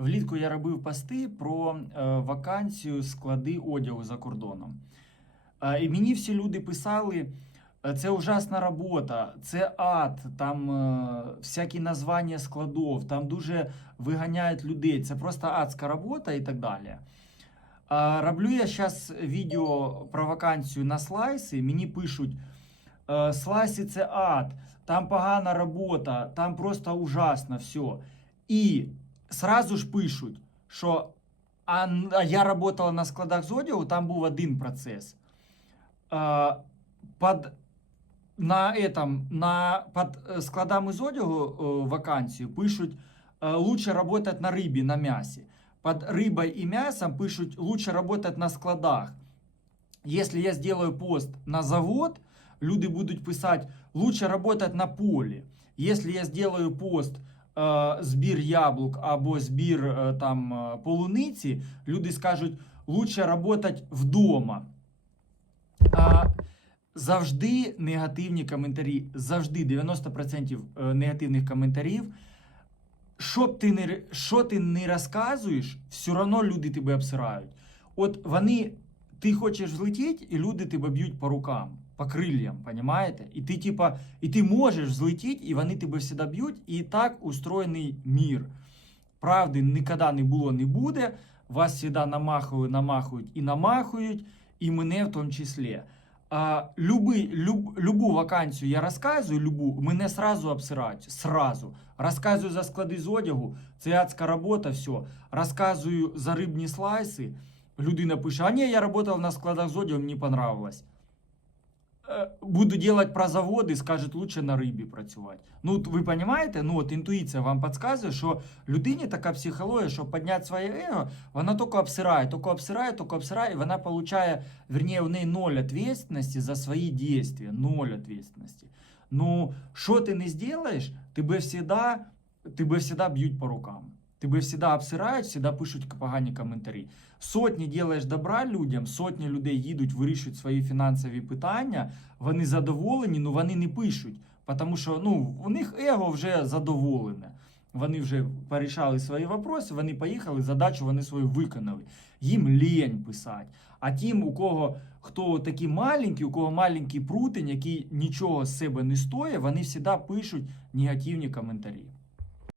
Влітку я робив пости про е, вакансію склади одягу за кордоном. І мені всі люди писали: «Е, це ужасна робота, це ад, там е, всякі названня складов, там дуже виганяють людей. Це просто адська робота і так далі. Роблю я зараз відео про вакансію на слайси. Мені пишуть: «Е, слайси це ад, там погана робота, там просто ужасно все. І сразу ж пишуть, що а, н- а я работала на складах з одягу, там був один процес. Е, Под, на этом, на, под е, складами з одягу е, вакансію пишуть е, лучше работать на рибі, на м'ясі. Под рыбой и мясом пишут лучше работать на складах. Если я сделаю пост на завод, люди будуть писати лучше работать на полі. Если я сделаю пост е, збір яблук або збір е, там е, полуниці, люди скажуть лучше работать вдома. Завжди негативні коментарі, завжди 90% е, негативних коментарів. Що ти не, що ти не розказуєш, все одно люди тебе обсирають. От вони, ти хочеш злетіти, і люди тебе б'ють по рукам, по крильям, понімаєте? І ти, типа, і ти можеш злетіти, і вони тебе завжди б'ють, і так устроєний мір. Правди ніколи не було, не буде. Вас завжди намахують, намахують і намахують, і мене в тому числі. А, люби, люб, любу вакансію я розказую, любу, мене сразу обсирають. Сразу. Розказую за склади з одягу, це адська робота, все. Розказую за рибні слайси. Людина пише: а ні, я працював на складах з одягу, мені понравилось. Е, Буду делать про заводи, скажуть, лучше на рибі працювати. Ну, от ви розумієте, ну от інтуїція вам підказує, що людині така психологія, щоб підняти своє его, вона тільки обсирає, тільки обсирає, тільки обсирає, і вона получає, вернее, у неї ноль ответственности за свої дії, ноль ответственности. Ну, що ти не зробиш, тебе всегда, тебе всегда б'ють по рукам. Тебе всегда обсирають, всегда пишуть погані коментарі. Сотні ділаєш добра людям, сотні людей їдуть, вирішують свої фінансові питання, вони задоволені, але вони не пишуть, тому що ну, у них его вже задоволене. Вони вже порішали свої вопроси, вони поїхали, задачу вони свою виконали. Їм лінь писати. А тим, у кого хто такі маленькі, у кого маленький прутень, який нічого з себе не стоїть, вони завжди пишуть негативні коментарі.